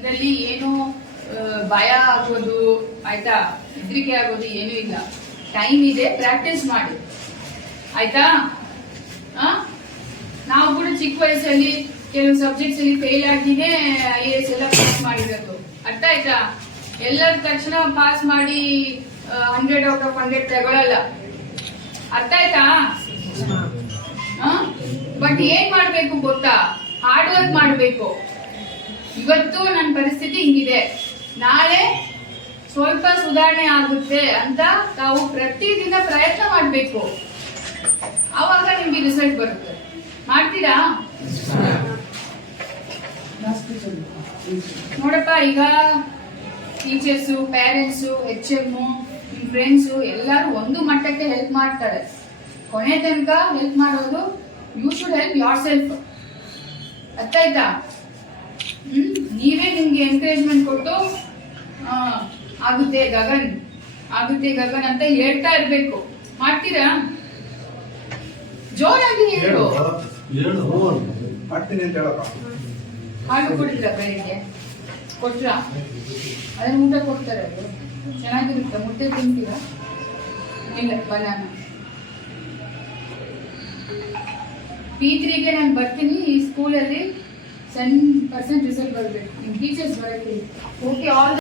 ಇದರಲ್ಲಿ ಏನು ಭಯ ಆಗೋದು ಆಯ್ತಾ, ಹೆದರಿಕೆ ಆಗೋದು ಏನೂ ಇಲ್ಲ. ಟೈಮ್ ಇದೆ, ಪ್ರಾಕ್ಟೀಸ್ ಮಾಡಿ ಆಯ್ತಾ. ನಾವು ಕೂಡ ಚಿಕ್ಕ ವಯಸ್ಸಲ್ಲಿ ಕೆಲವು ಸಬ್ಜೆಕ್ಟ್ಸ್ ಅಲ್ಲಿ ಫೇಲ್ ಆಗಿನೇ IAS ಎಲ್ಲ ಪಾಸ್ ಮಾಡಿರೋದು, ಅರ್ಥ ಆಯ್ತಾ. ಎಲ್ಲರ ತಕ್ಷಣ ಪಾಸ್ ಮಾಡಿ 100 out of 100 ತಗೊಳಲ್ಲ, ಅರ್ಥ ಆಯ್ತಾ. ಬಟ್ ಏನ್ ಮಾಡ್ಬೇಕು ಗೊತ್ತಾ, ಹಾರ್ಡ್ ವರ್ಕ್ ಮಾಡ್ಬೇಕು. ಇವತ್ತು ನನ್ನ ಪರಿಸ್ಥಿತಿ ಹಿಂಗಿದೆ, ನಾಳೆ ಸ್ವಲ್ಪ ಸುಧಾರಣೆ ಆಗುತ್ತೆ ಅಂತ ತಾವು ಪ್ರತಿದಿನ ಪ್ರಯತ್ನ ಮಾಡ್ಬೇಕು. ಆವಾಗ ನಿಮ್ಗೆ ರಿಸಲ್ಟ್ ಬರುತ್ತೆ. ಮಾಡ್ತೀರಾ? ನೋಡಪ್ಪ, ಈಗ ಟೀಚರ್ಸು, ಪೇರೆಂಟ್ಸು, HM, ನಿಮ್ ಫ್ರೆಂಡ್ಸು ಎಲ್ಲರೂ ಒಂದು ಮಟ್ಟಕ್ಕೆ ಹೆಲ್ಪ್ ಮಾಡ್ತಾರೆ. ಕೊನೆ ತನಕ ಹೆಲ್ಪ್ ಮಾಡೋದು you should help yourself, ಅರ್ಥ ಆಯ್ತಾ. ನೀವೇ ನಿಮ್ಗೆ ಎನ್ಕರೇಜ್ಮೆಂಟ್ ಕೊಟ್ಟು ಆಗುತ್ತೆ ಗಗನ್, ಆಗುತ್ತೆ ಗಗನ್ ಅಂತ ಹೇಳ್ತಾ ಇರ್ಬೇಕು. ಮಾಡ್ತೀರಾ? ಜೋರಾಗಿ ಹೇಳು. ಹಾಲು ಕೊಡಿದ್ರ ಬೆಳಿಗ್ಗೆ? ಕೊಟ್ರ? ಅದನ್ನ ಊಟ ಕೊಡ್ತಾರೆ, ಅವರು ಚೆನ್ನಾಗಿರುತ್ತೆ. ಮುಟ್ಟೆ ತಿಂತೀರಾ? ಇಲ್ಲ, ಬನಾನ. P3ಗೆ ನಾನು ಬರ್ತೀನಿ. ಈ ಸ್ಕೂಲಲ್ಲಿ 10% ರಿಸಲ್ಟ್ ಬರ್ಬೇಕು. ನಿಮ್ ಟೀಚರ್ಸ್ ಬರಕ್ಕೆ ಓಕೆ. ಆಲ್